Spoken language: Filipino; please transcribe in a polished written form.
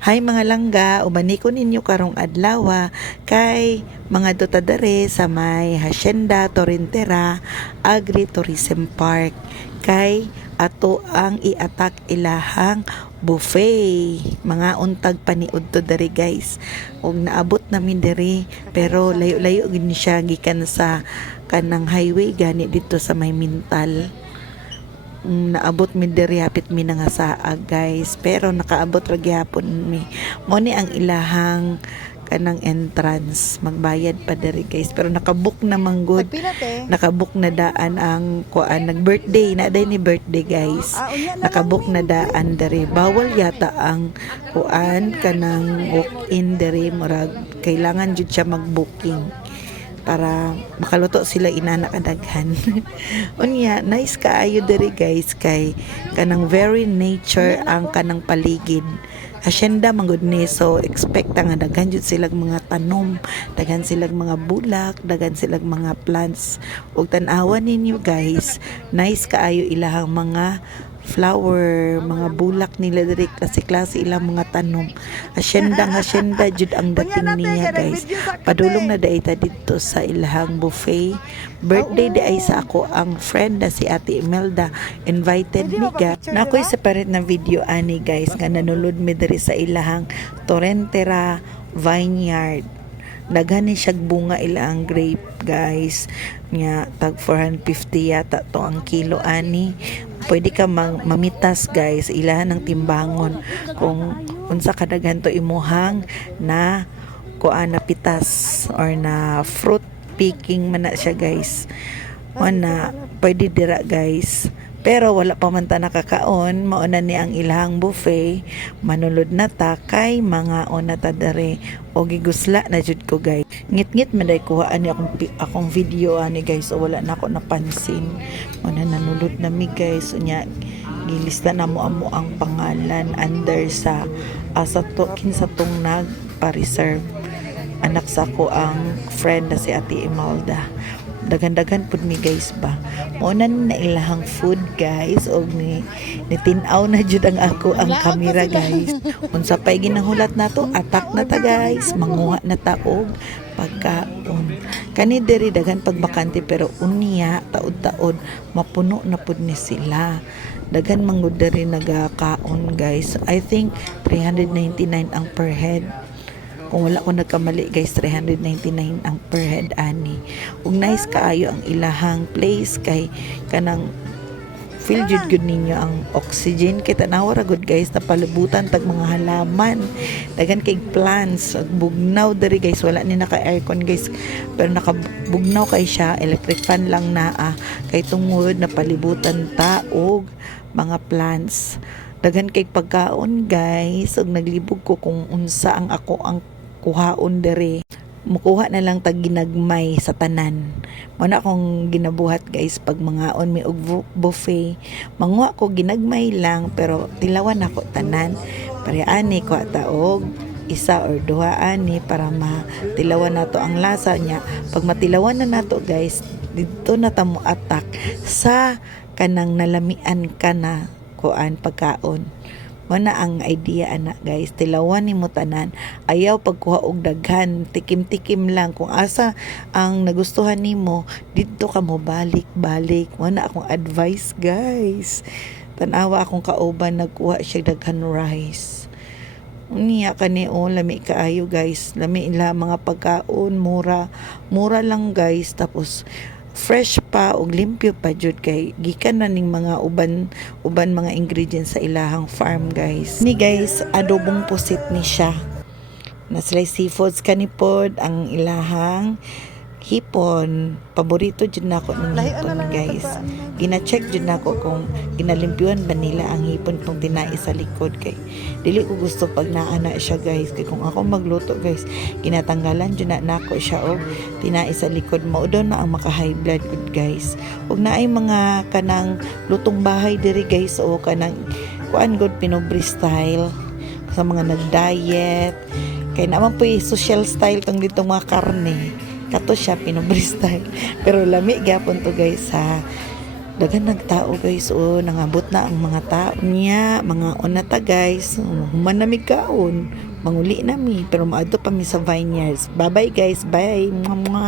Hay mga langga, ubani ko ninyo karong adlaw kay mga dotadare sa may Hacienda Torrentera Agri-Tourism Park kay ato ang i-attack ilahang buffet. Mga untag paniud to dere guys. Og naabot namin dere pero layo-layo gid siya gikan sa kanang highway gani dito sa may Mintal. Naabot mi diri hapit mi nga saag guys, pero nakaabot ra gyapon mi mo ni ang ilahang kanang entrance, magbayad pa diri guys, pero nakabook na manggod, nakabook na daan ang kuan, nag birthday na day ni birthday guys, nakabook na daan diri, bawal yata ang kuan kanang walk in diri, murag kailangan jud siya mag-booking para makaluto sila inana kadaghan. Unya nice kaayo diri guys kay kanang very nature ang kanang paligid. Hacienda manggod ni, so expect nga daghan jud silang mga tanom, daghan silang mga bulak, daghan silang mga plants. Ug tan-awan ninyo guys, nice kaayo ilahang mga flower, mga bulak nila diri, klase-klase ilang mga tanom. Hacienda jud ang dating niya guys. Padulong na daay ta dito sa ilahang buffet. Birthday di ay sa ako ang friend na si Ate Imelda, invited mi ga na ako'y separate na video ani guys nga nanulod mi diri sa ilahang Torrentera Vineyard. Daghan ni siya bunga ilang grape guys, nga tag 450 yata to ang kilo ani. Pwede ka mamitas guys, ilahan ng timbangon kung unsa kadaghan to imuhang na kuan na pitas or na fruit picking man na siya guys. Ana pwede dira guys, pero wala pa man ta nakakaon, mauna ni ang ilahang buffet, manulod na ta kay mga ona ta dere o gigusla na jud ko guys. Ngit-ngit man day kuha ani akong video ani guys, o wala na ako napansin. Mauna nanulod na mi guys, unya gilista na mo amo ang pangalan under sa sa to kinsa tong nagpa-reserve. Anak sa ko ang friend na si Ate Imelda. Dagan-dagan pud mi guys ba. Muna na ilahang food guys, og ni tin-aw na jud ang ako ang camera guys. Unsa pay ginahulat nato, attack na ta guys, manguha na ta og pagkaon. Kani diri dagan pagbakante pero unya taod-taod mapuno na pud ni sila. Dagan manggod diri nagakaon guys. I think 399 ang per head. Kung wala ko nagkamali guys, 399 ang per head ani. Ug nice kaayo ang ilahang place kay kanang feel jud good ninyo ang oxygen kay tanawa ra good guys, napalibutan tag mga halaman, daghan kay plants, bugnaw diri guys, wala ni naka aircon guys, pero nakabugnaw kay siya, electric fan lang naa kay tungod napalibutan ta og mga plants. Daghan kay pagkaon guys, ug naglibog ko kung unsa ang ako ang kuhaon dere. Mukuha na lang tag ginagmay sa tanan. Muna akong ginabuhat guys pag mangaon mi og buffet. Manguha ko ginagmay lang pero tilawan ako tanan. Pare ani ko taog isa or duha ani para matilawan nato ang lasa niya. Pag matilawan na nato guys, dito na ta mo attack sa kanang nalamian ka na kuan pagkaon. Mana ang idea ana guys, tilawan nimo tanan, ayaw pagkuha og daghan, tikim-tikim lang kung asa ang nagustuhan nimo, dito ka mo balik-balik. Mana akong advice guys. Tanawa akong kauban nagkuha siya daghan rice. Unya kani lami kaayo guys, lami ila mga pagkaon, mura lang guys, tapos fresh pa og limpyo pa jud kay gikan na ning mga uban mga ingredients sa ilahang farm guys. Ni guys, adobong pusit ni siya. Na sila seafoods kanipod ang ilahang hipon. Paborito jud nako ng hipon guys. Gina-check jud nako kung ginalimpyuhan ba nila ang hipon kung tinai sa likod kay dili ko gusto pag naana siya guys, kay kung ako magluto guys, ginatanggalan jud na nako siya og tinai sa likod, mao daw na ang maka high blood good guys. Ug naay mga kanang lutong bahay diri guys o kanang kuan good pinobre style sa mga nag-diet kay naman po social style tong ditong mga karne kato siya pinobre style pero lami gyapon to guys ha. Dagan nagtao guys, nangabot na ang mga tao niya, mga onata guys, human na mi kaon, manguli na mi, pero maadto pa mi sa vineyards. Bye bye guys, bye. Mwah, mwah.